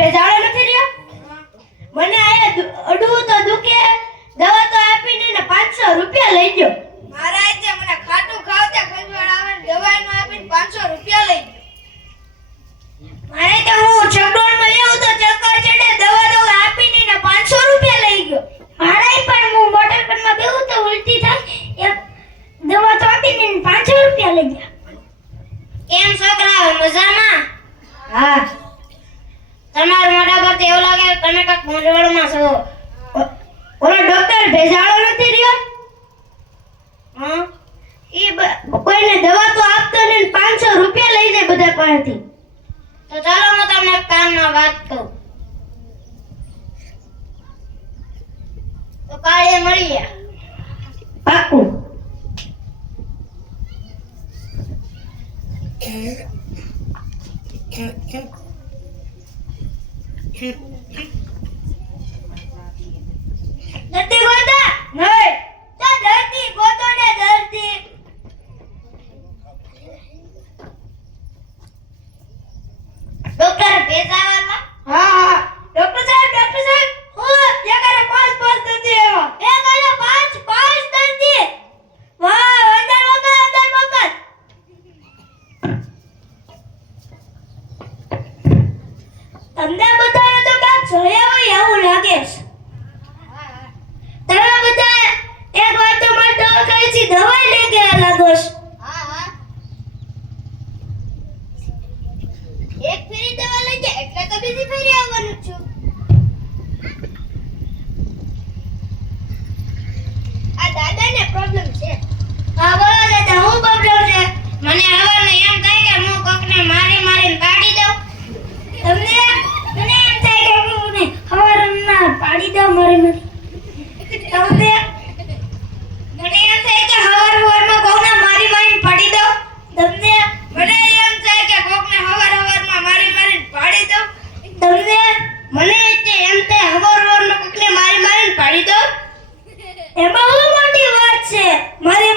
ભેજાળો નથી રહ્યો? મને આયા અડવું તો દુખે, દવા તો આપીને ને 500 રૂપિયા લઈ ગયો. મારા આજે મને ખાટું ખાવતા ખંજવાળ આવે ને દવા નો આપીને 500 રૂપિયા લઈ ગયો. મારે તો હું ચકડોળમાં લેવું તો ચક્કર ચડે, દવા તો આપીને ને 500 રૂપિયા લઈ ગયો. મારે પણ હું મોટર પરમાં બેહું તો ઉલટી થાય, એક દવા તો આપીને ને 500 રૂપિયા લઈ ગયા. કેમ છોકરાઓ મજામાં? હા, તમારા મોઢા પરથી એવું લાગે તમે કાંઈક મૂંઝવણમાં છો. ઓલો ડોક્ટર ભેજાળો નથી રહ્યો? હા, કોઈને દવા તો આપતો ને 500 રૂપિયા લઈ જાય બધા પાસેથી. તો ચાલો હું તમને એક કામમાં વાત કહું. તો કાલે મળીએ. પાક્કું. દર્દી ગોતા નહીં તો દર્દી ગોતો ને દર્દી. ડોક્ટર ભેજાવાલા? હા ડોક્ટર સાહેબ હું એકારે 5 દર્દી આવ્યા. એકારે 5 દર્દી. વાહ, અંદર વખત. તમને બધાને તો કાંઈક જોયા હોય એવું લાગે છે. તમે બધા એક વાર તો મારી દવાખાનેથી દવાઈ લઈ ગયા લાગો છો. હા. એક ફેરી દવા લઈ જાય એટલે તો બીજી ફેરી આવવાનું જ છું. આ દાદાને પ્રોબ્લેમ છે. હા બોલો દાદા, હું પ્રોબ્લેમ છે? મને હવારને એમ થાય કે હું કોકને મારીને પાડી દઉં. મને એમ થાય કે હું હવારના પાડી દઉં મારી. તમને મને એમ થાય કે હવારમાં કોકને મારીને પાડી દઉં. તમને મને એમ થાય કે કોકને હવારમાં મારીને પાડી દઉં. તમને મને એમ થાય હવારમાં કોકને મારીને પાડી દઉં. એમાં બહુ મોટી વાત છે. મારી